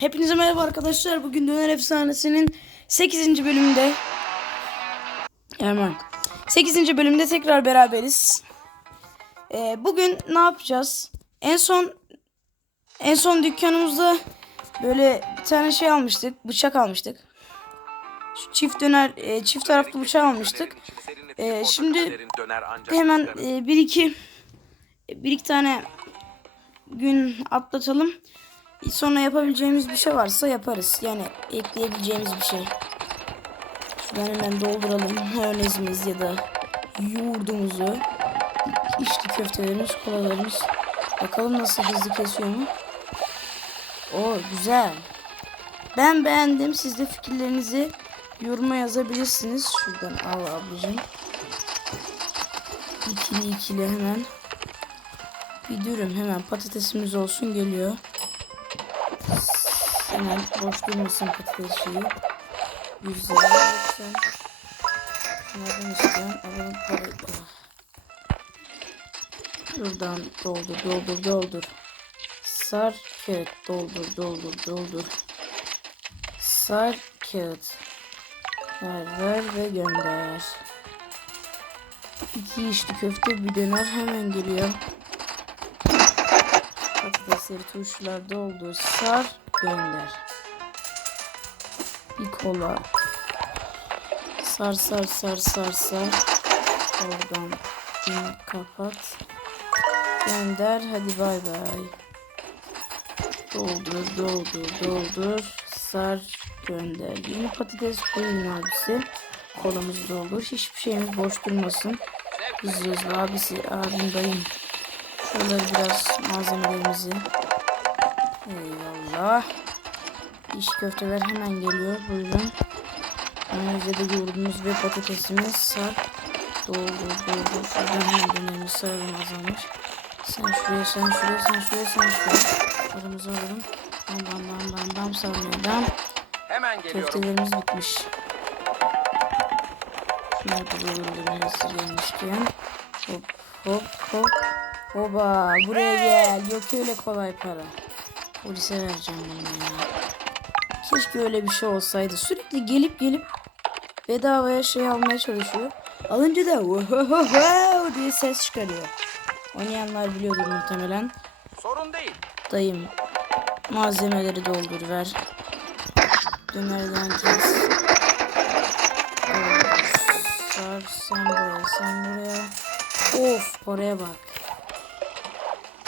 Hepinize merhaba arkadaşlar. Bugün Döner Efsanesi'nin 8. bölümünde Hemen 8. bölümde tekrar beraberiz. Ee, bugün ne yapacağız? En son en son dükkanımızda böyle bir tane şey almıştık. Bıçak almıştık. Şu çift döner e, çift taraflı bıçak almıştık. Ee, şimdi hemen e, bir iki bir iki tane gün atlatalım. Sonra yapabileceğimiz bir şey varsa yaparız. Yani ekleyebileceğimiz bir şey. Şuradan hemen dolduralım mayonezimiz ya da yoğurdumuzu. İçli köftelerimiz, kolalarımız. Bakalım nasıl hızlı kesiyor mu? Oo güzel. Ben beğendim. Siz de fikirlerinizi yoruma yazabilirsiniz. Şuradan al ablacığım. İkili ikili hemen. Bir dürüm hemen patatesimiz olsun geliyor. Hemen boş durmasın patates şeyi. Güzel. Sen nereden istiyorsun? Alalım parayı. Şuradan doldur, doldur, doldur. Sar kağıt, doldur, doldur, doldur. Sar kağıt. Ver, ver ve gönder. İki içli köfte bir döner hemen geliyor. Patatesleri turşular doldur, sar, gönder. Bir kola. Sar sar sar sar sar. Oradan kapat. Gönder. Hadi bay bay. Doldur doldur doldur. Sar gönder. Yeni patates koyun abisi. Kolamız doldur. Hiçbir şeyimiz boş durmasın. Hızlı hızlı abisi abim dayım. Şöyle biraz malzemelerimizi. Eyvallah. İş köfteler hemen geliyor. Buyurun. Önümüzde de yoğurdumuz ve patatesimiz sar. Doldur doldur. Şuradan hemen dönerimiz saralım azalmış. Sen şuraya sen şuraya sen şuraya sen şuraya. Aramızı alalım. Bam bam bam bam bam sarmaya devam. Hemen geliyorum. Köftelerimiz bitmiş. Şunları da dolduralım hazır gelmişken. Hop hop hop. Hoba buraya gel. Yok öyle kolay para. Polise vereceğim bunu ya. Keşke öyle bir şey olsaydı. Sürekli gelip gelip bedavaya şey almaya çalışıyor. Alınca da wow diye ses çıkarıyor. Oynayanlar biliyordur muhtemelen. Sorun değil. Dayım malzemeleri doldur ver. Dönerden kes. Sar sen buraya sen buraya. Of oraya bak.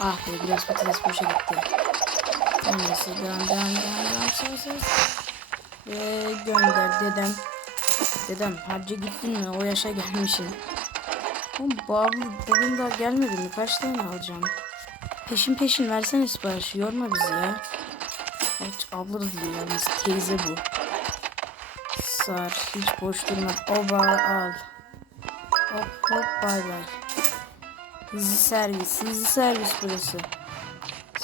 Ah be biraz patates boşa gitti. Neyse devam devam devam devam sar. Ve gönder dedem. Dedem hacca gittin mi o yaşa gelmişsin. Oğlum bu abla bugün daha gelmedi mi? Kaç tane alacağım? Peşin peşin versene siparişi. Yorma bizi ya. Hiç abla da değil yalnız teyze bu. Sar. Hiç boş durma. Oba al. Hop hop bay bay. Hızlı servis. Hızlı servis burası.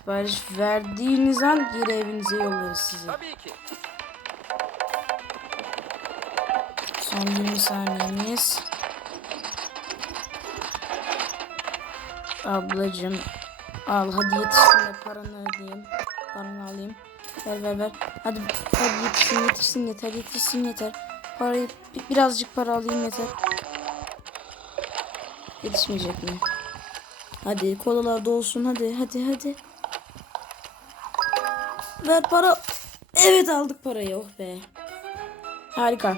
Sipariş verdiğiniz an geri evinize yollarız sizi. Tabii ki. Son 20 saniyemiz. Ablacım al hadi yetişsin de paranı ödeyeyim. Paranı alayım. Ver ver ver. Hadi, hadi yetişsin yetişsin yeter yetişsin yeter. Parayı bi- birazcık para alayım yeter. Yetişmeyecek mi? Hadi kolalar dolsun hadi hadi hadi. Ver para. Evet aldık parayı oh be. Harika.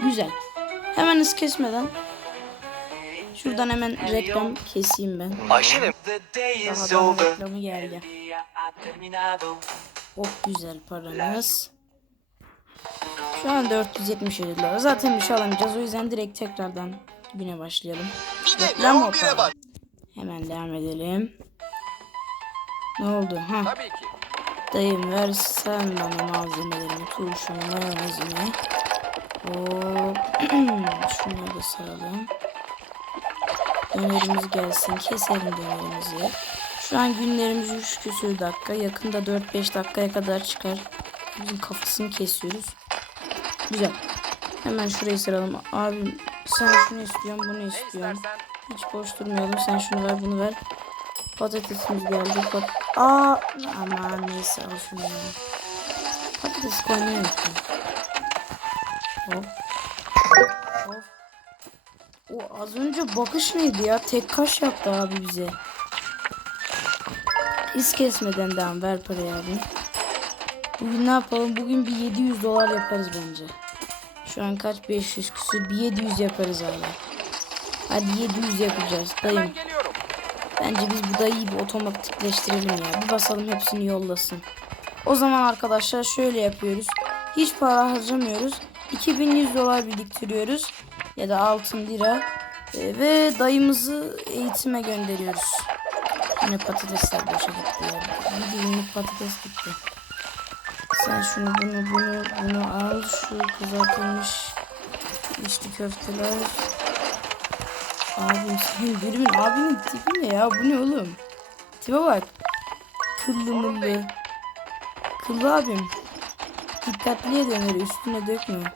Güzel. Hemen hız kesmeden. Şuradan hemen reklam keseyim ben. Ayşe'nin. Daha daha reklamı geldi. Oh güzel paramız. Şu an 477 lira. Zaten bir şey alamayacağız. O yüzden direkt tekrardan güne başlayalım. Reklam mı yapalım? Hemen devam edelim. Ne oldu? Ha. Tabii ki. Dayım versen bana malzemelerini, turşunu, mayonezini. Hop. Şunları da saralım. Dönerimiz gelsin. Keselim dönerimizi. Şu an günlerimiz 3 küsür dakika. Yakında 4-5 dakikaya kadar çıkar. Bizim kafasını kesiyoruz. Güzel. Hemen şurayı saralım. Abim sen şunu istiyorsun, bunu istiyorsun. Hiç boş durmayalım. Sen şunu ver, bunu ver. Patatesimiz geldi. Pat Aa aman neyse al şunu ya. Patates koymayı unuttum. Hop. Hop. O az önce bakış neydi ya? Tek kaş yaptı abi bize. İz kesmeden devam ver parayı abi. Bugün ne yapalım? Bugün bir 700 dolar yaparız bence. Şu an kaç? 500 küsür. Bir 700 yaparız hala. Hadi 700 yapacağız. Dayım. Bence biz bu dayıyı bir otomatikleştirelim ya. Bir basalım hepsini yollasın. O zaman arkadaşlar şöyle yapıyoruz. Hiç para harcamıyoruz. 2100 dolar biriktiriyoruz. Ya da altın lira. Ee, ve dayımızı eğitime gönderiyoruz. Yine patatesler boşa gitti ya. Bir günlük patates gitti. Sen şunu bunu bunu bunu al. Şu kızartılmış içli köfteler. Abim senin birimin abinin tipi ne ya? Bu ne oğlum? Tipe bak. Kıllı mıllı. Kıllı abim. Dikkatli edin öyle üstüne dökme.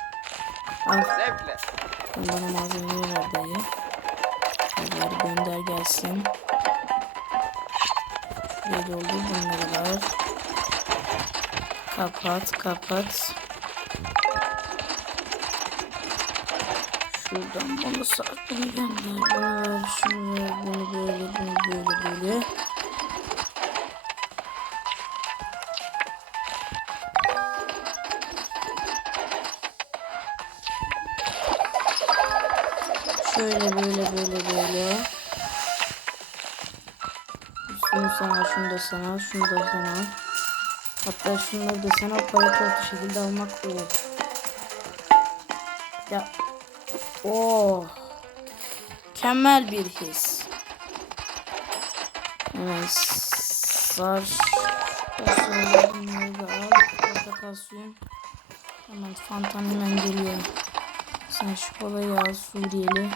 Al sen bana malzemeyi ver dayı. Bunları gönder gelsin. Şuraya doldur bunları ver. Kapat kapat. Şuradan bunu sar bunu ver şunu bunu böyle bunu böyle böyle. Şöyle böyle böyle böyle. Şunu sana, şunu da sana, şunu da sana. Hatta şunları da sana para tortu şekilde almak olur. Ya. Oh. Mükemmel bir his. Hemen sar. Bunları da. Hemen fantan hemen geliyor. Sen şu kolayı al Suriyeli.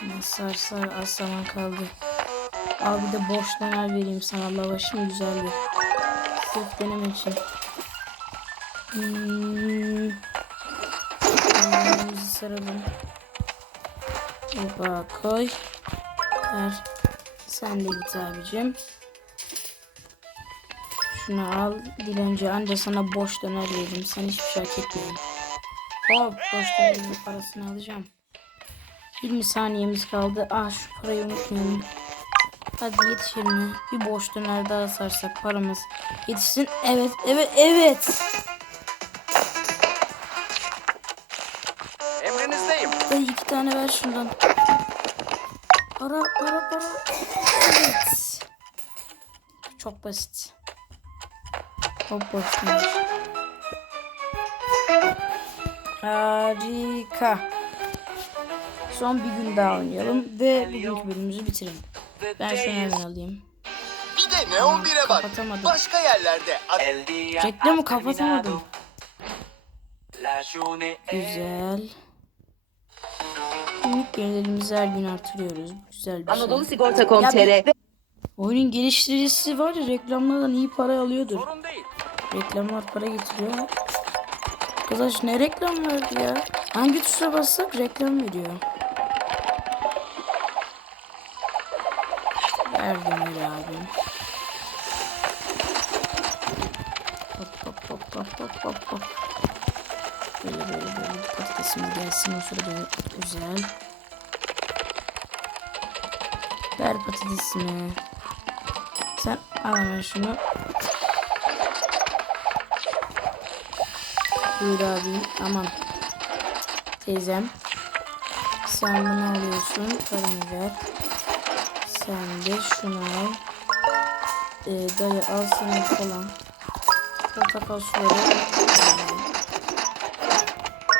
Hemen sar sar az zaman kaldı. Al bir de boş döner vereyim sana lavaşım güzel bir. Sırf denemek için. Hmm. Ellerimizi saralım. Hoppa koy. Ver. Sen de git abicim. Şunu al. Dilenci anca sana boş döner veririm. Sen hiçbir şey hak etmiyorsun. Hop boş dönerin parasını alacağım. 20 saniyemiz kaldı. Ah şu parayı unutmayalım. Hadi yetişelim. Bir boş döner daha sarsak paramız yetişsin. Evet evet evet. Tane ver şundan. Para para para. Evet. Çok basit. Hop boş döner. Harika. Son bir gün daha oynayalım ve bugünkü bölümümüzü bitirelim. Ben şunu hemen alayım. Bir de Neon 1'e bak. Kapatamadım. Başka yerlerde. Reklamı kapatamadım. Güzel. Günlük gelirlerimizi her gün artırıyoruz. Bu Güzel bir Anadolu şey. Sigorta.com.tr ve Oyunun geliştiricisi var ya reklamlardan iyi para alıyordur. Sorun değil. Reklamlar para getiriyor. Arkadaş ne reklam verdi ya? Hangi tuşa bassak reklam veriyor. Verdim öyle abi. Hop hop hop hop hop hop hop. Böyle böyle böyle patatesimiz gelsin o sırada güzel. Ver patatesimi. Sen al hemen şunu. Buyur abi. Aman. Teyzem. Sen bunu alıyorsun. Paranı ver. Sen de şunu al. Ee, dayı al senin falan. Portakal suları.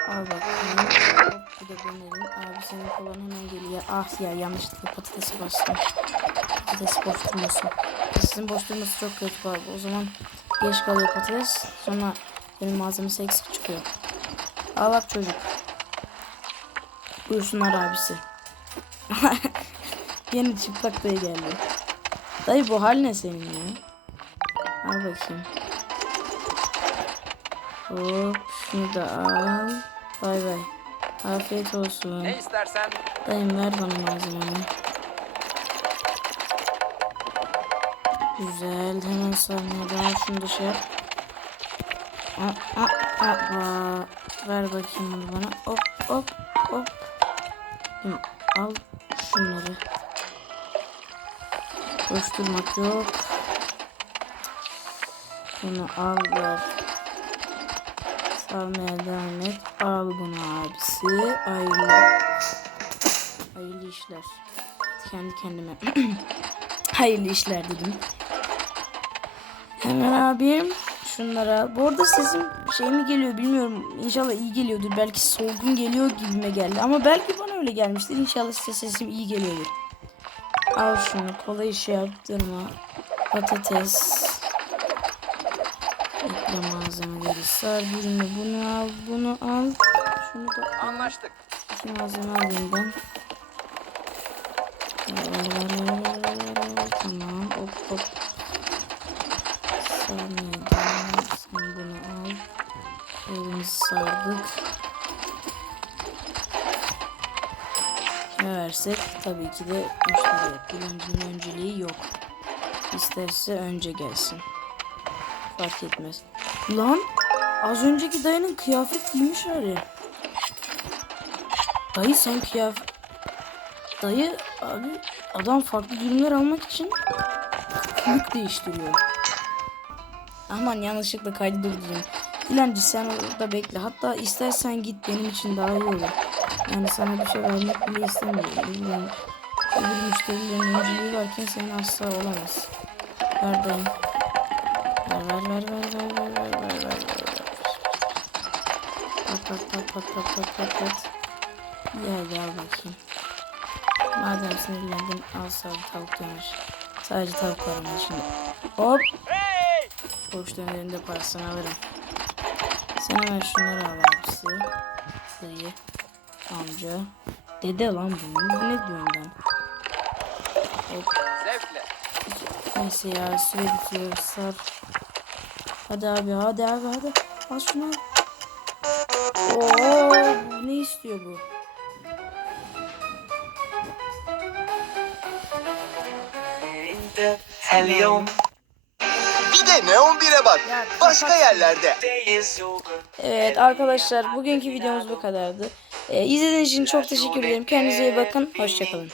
Al bakalım. Hop, bir de dönelim. Abi senin kolan hemen geliyor. Ah ya yanlışlıkla patatesi bastım. Patates boş durmasın. Patatesin boş durması çok kötü arada. O zaman geç kalıyor patates. Sonra benim malzemesi eksik çıkıyor. Al bak çocuk. Buyursunlar abisi. Yeni çıplak dayı geldi. Dayı bu hal ne senin ya? Al bakayım. Hop şunu da al. Bay bay. Afiyet olsun. Ne istersen Dayım ver bana malzememi. Güzel. Hemen sarmadan şunu da şey. Aa, aa, aa. Ver bakayım bunu bana. Hop hop hop. Şimdi al şunları. Koşturmak yok. Bunu al ver. Sarmaya devam et. Al bunu abisi. Hayırlı. Hayırlı işler. Kendi kendime. Hayırlı işler dedim. Hemen abim şunlara. Bu arada sesim şey mi geliyor bilmiyorum. İnşallah iyi geliyordur. Belki solgun geliyor gibime geldi. Ama belki bana öyle gelmiştir. İnşallah size sesim iyi geliyordur. Al şunu. Kolay iş yaptırma. Patates. Ekle malzemeleri sar. Birini bunu al. Bunu al. Şunu da Anlaştık. İki malzeme alayım ben. Tamam. Hop hop. Sarmaya devam. Sen bunu al. Elimizi sardık. Ne versek tabii ki de müşteriye. Bilincinin önceliği yok. İsterse önce gelsin. Fark etmez. Lan az önceki dayının kıyafet giymiş hali. Dayı sen kıyafet... Dayı abi adam farklı ürünler almak için kılık değiştiriyor. Aman yanlışlıkla kaydı durdurayım. Sen orada bekle. Hatta istersen git benim için daha iyi olur. Yani sana bir şey vermek bile istemiyorum. Bilmiyorum. Öbür müşterilerin önceliği varken senin asla olamaz. Ver dayım. Ver ver ver ver ver ver ver ver ver ver. Pat pat pat pat pat pat pat pat. Gel gel bakayım. Madem sinirlendin al sağ tavuk döner. Sadece tavuklarım var şimdi. Hop. Boş dönerin de parasını alırım. Sen hemen şunları al abisi. Dayı. Amca. Dede lan bu. Ne diyorum ben? Hop. Neyse ya süre bitiyor. Sar. Hadi abi hadi abi hadi. Al şunu. Oo, ne istiyor bu? Helium Bir de Neon 1'e bak. Başka yerlerde. Evet arkadaşlar bugünkü videomuz bu kadardı. Ee, izlediğiniz için çok teşekkür ederim. Kendinize iyi bakın. Hoşçakalın.